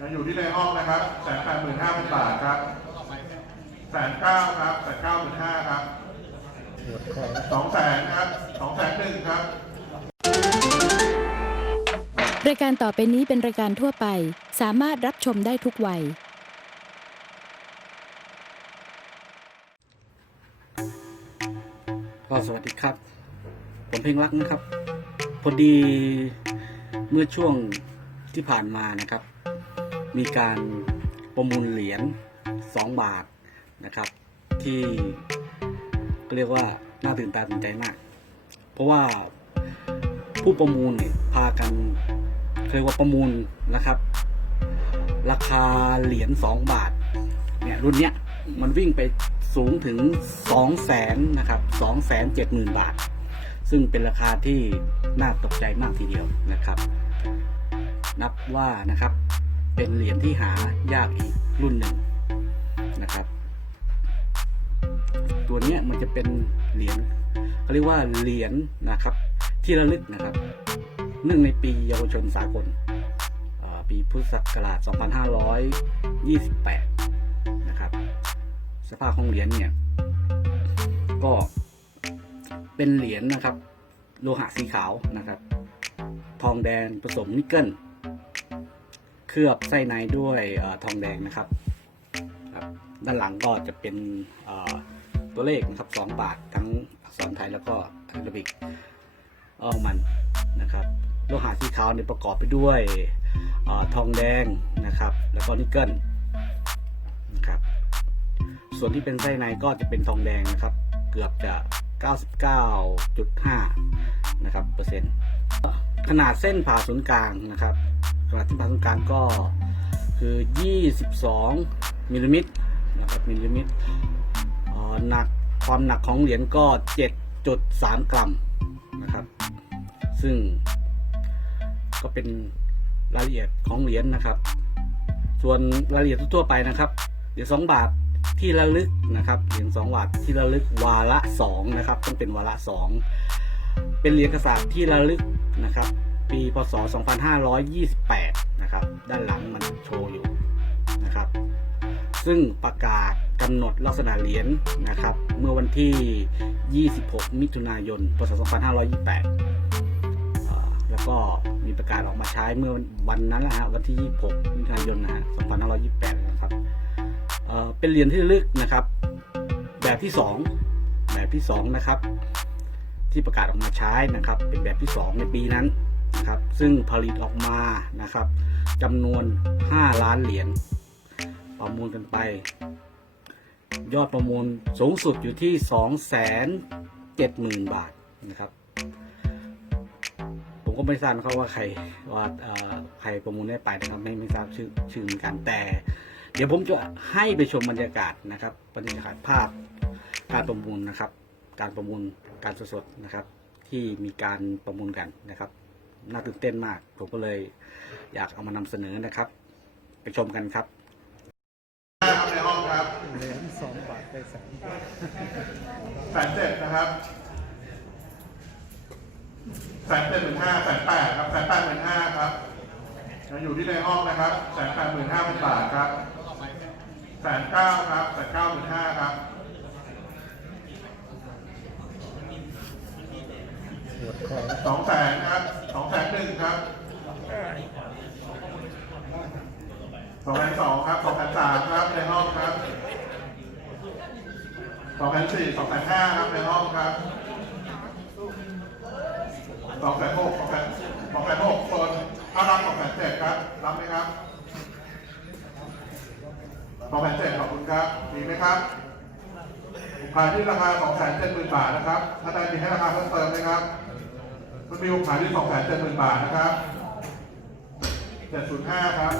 ยังอยู่ที่ในห้องนะครับแสนแปดหมื่นห้าพันบาทครับแสนเก้าครับแสนเก้าหมื่นห้าครับปวดคอสองแสนครับสองแสนหนึ่งครับ รายการต่อไปนี้เป็นรายการทั่วไป สามารถรับชมได้ทุกวัย ก็สวัสดีครับ ผมเพลงรักนะครับ พอดีเมื่อช่วงที่ผ่านมานะครับ มีการประมูลเหรียญ2 บาทนะครับ ที่เรียกว่าน่าตื่นตาตื่นใจมาก เพราะว่าผู้ประมูลเนี่ยพากันเรียว่าประมูลนะครับ ราคาเหรียญ2บาทเนี่ยรุ่นเนี้ยมันวิ่งไปสูงถึง2แสนนะครับ2แสน7หมื่นบาท ซึ่งเป็นราคาที่น่าตกใจมากทีเดียวนะครับ นับว่านะครับ เป็นเหรียญที่หายากอีกรุ่นหนึ่งนะครับ ตัวนี้มันจะเป็นเหรียญเขาเรียกว่าเหรียญนะครับ ที่ระลึกนะครับ เนื่องในปีเยาวชนสากลปีพุทธศักราช 2528 นะครับ สภาพของเหรียญเนี่ย ก็เป็นเหรียญนะครับ โลหะสีขาวนะครับ ทองแดงผสมนิกเกิล ลือบไส้ในด้วยอทองแดงนะครับครับ ด้านหลังก็จะเป็นตัวเลขนะครับ2บาททั้งอักษรไทยแล้วก็อาราบิกเอามันนะครับโลหะสีขาวเนี่ยประกอบไปด้วยอทองแดงนะครับ แล้วก็นิกเกิลนะครับ ส่วนที่เป็นไส้ในก็จะเป็นทองแดงนะครับ เกือบจะ 99.5 นะครับเปอร์เซ็นต์ขนาดเส้นผ่าศูนย์กลางนะครับ ขนาดเส้นผ่าศูนกลางก็คือ 22มิลลิเมตรนะครับมิลลิเมตรอ่อหนักความหนักของเหรียญก็ 7.3 กรัมนะครับ ซึ่งก็เป็นรายละเอียดของเหรียญนะครับ ส่วนรายละเอียดทั่วไปนะครับเหรียญ2บาทที่ระลึกนะครับเหรียญ2บาทที่ระลึกวาระ2นะครับต้องเป็นวาระ 2 เป็นเหรียญกระสาบที่ระลึกนะครับ ปีพศ 2528 นะครับ ด้านหลังมันโชว์อยู่นะครับ ซึ่งประกาศกำหนดลักษณะเหรียญนะครับ เมื่อวันที่ 26 มิถุนายน พศ 2528 แล้วก็มีประกาศออกมาใช้เมื่อวันนั้นนะฮะวันที่ 26 มิถุนายนนะฮะ 2528 นะครับเป็นเหรียญที่ลึกนะครับ แบบที่ 2 แบบที่ 2 นะครับ ที่ประกาศออกมาใช้นะครับ เป็นแบบที่ 2 ในปีนั้น นะครับซึ่งผลิตออกมานะครับจำนวน 5 ล้านเหรียญประมูลกันไป ยอดประมูลสูงสุดอยู่ที่ 2 7 0 0 0 0 บาทนะครับ ผมก็ไม่ทราบนะครับว่าใครว่าใครประมูลได้ไปนะครับไม่ไม่ทราบชื่อชื่อเหมือนกันแต่ เดี๋ยวผมจะให้ไปชมบรรยากาศนะครับบรรยากาศภาพการประมูลนะครับ การประมูลการสดๆนะครับ ที่มีการประมูลกันนะครับ น่าตื่นเต้นมาก ผมก็เลยอยากเอามานำเสนอนะครับ ไปชมกันครับครับในห้องครับเหรียญสองบาทไปแสนแสนเจ็ดนะครับแสนเจ็ดหมื่นห้าแสนแปดครับแสนแปดหมื่นห้าครับยังอยู่ที่ในห้องนะครับแสนแปดหมื่นห้าพันบาทครับแสนเก้าครับแสนเก้าหมื่นห้าครับปวดคอสองแสนครับ ครับ สองแสนสองครับสองแสนสามครับในห้องครับสองแสนสี่สองแสนห้าครับในห้องครับสองแสนหกสองแสนสองแสนหกคนถ้ารับสองแสนเจ็ดครับ รับไหมครับสองแสนเจ็ดขอบคุณครับมีไหมครับขายที่ราคาสองแสนเจ็ดหมื่นบาทนะครับ ถ้าได้มีให้ราคาเพิ่มเติมไหมครับ มันมีโอกาสที่สองแสนเจ็ดหมื่นบาทนะครับเจ็ดศูนย์ห้าครับ